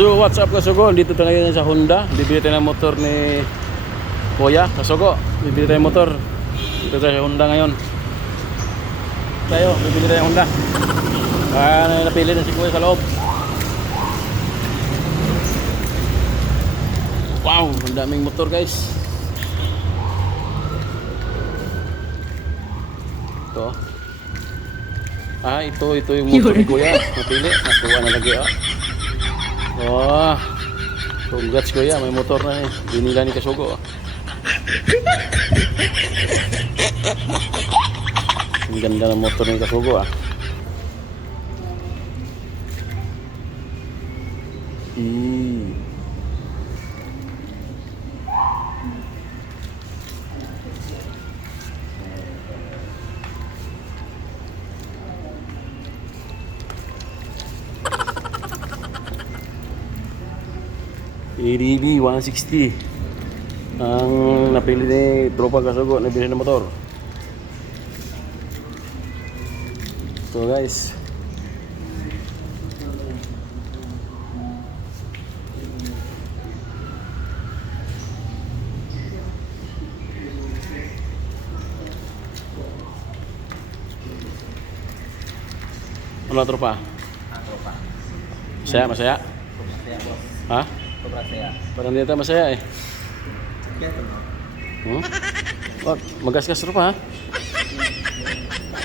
So what's up Kasugo? Dito tayo ngayon sa Honda. Bibili tayo ng motor ni Kuya Kasugo. Bibili tayo ng motor. Dito tayo sa Honda ngayon. Tayo, bibili tayo ng Honda. Ah, napili na si Kuya sa loob. Wow, ang daming motor guys. Ito. Ah, ito, ito yung motor ni Kuya. Napili. Nakuha na lagi ah. Wah. Congrats kuya, may motor na eh. Binila ni Kasugo. ah. Ang ganda ng motor ni Kasugo ah. Mm. ADB 160 ang napili ni Tropa Kasugo na bilhin ng motor so guys ano tropa? Tropa. Masaya, masaya? Masaya, boss. Ha? Sobrang saya. Parang dito masaya eh. Kaya ito, Hmm? Oh, magasgas tropa ha?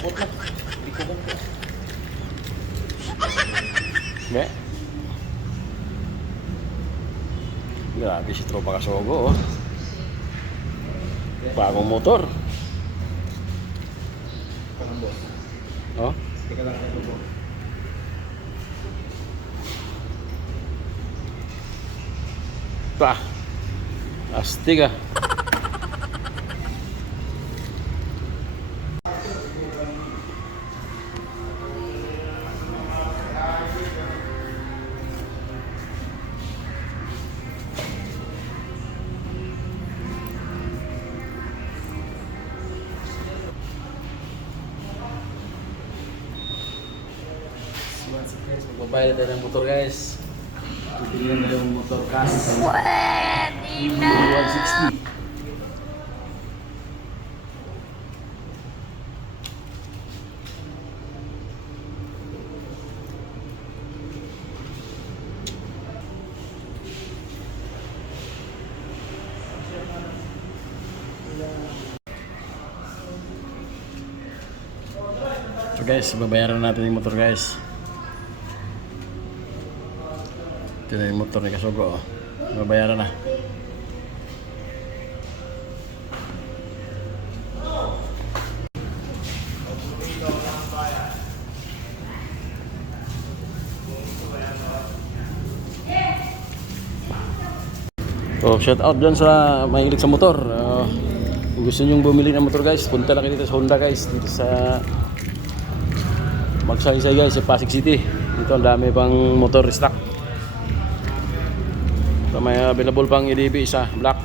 Takot na. Hindi ko kung Be. Grabe si Tropa Kasogo oh. Bagong motor. Parang boss. Oh. Teka lang Pa. Astig ah. Magbabayad tayo ng motor guys. Bibili na yung motor cash. Pwede na. 160. So guys, babayaran natin yung motor guys. Ito na yung motor ni Kasugo. Oh. Babayaran na. So, shout out dyan sa mahilig sa motor. Uh, kung gusto nyong bumili ng motor guys, punta lang dito sa Honda guys. Dito sa Magsaysay guys sa Pasig City. Dito ang dami pang motor stock. So, may available pang EDB isa, black.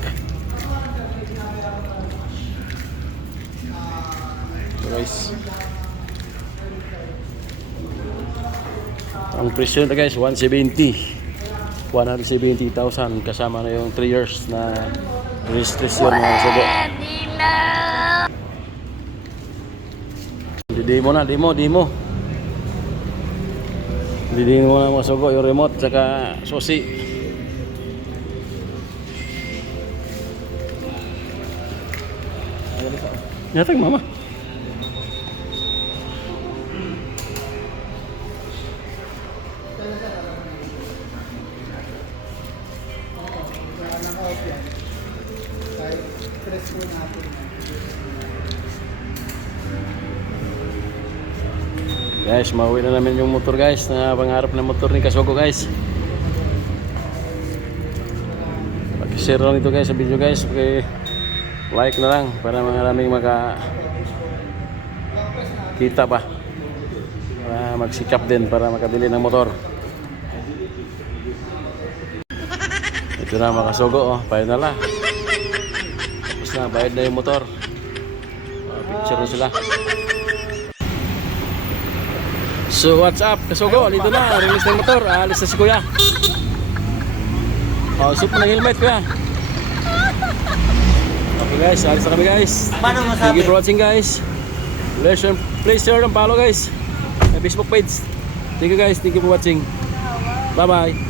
Guys. Ang presyo nito guys, 170. 170,000 kasama na yung 3 years na registration ng sugo. Pwede na. Dimo na, dimo, dimo. Didimo na mga sugo, yung remote, saka susi. Yatag mama. Guys, mauwi na namin yung motor guys na pangarap na motor ni Kasugo guys. Pag-share lang ito guys sa video guys. Okay, like na lang para maraming maka kita ba. Para magsikap din para makabili ng motor. Ito na mga Kasugo oh, bayad na. Tapos na, bayad na yung motor. Uh, picture sila. So what's up? Kasugo, dito na. Release ng motor. Alis na si kuya. Oh, mo ng helmet kuya. Guys, alis na kami guys. Paano Thank you for watching guys. Please share, please share and follow guys. My Facebook page. Thank you guys. Thank you for watching. Bye bye.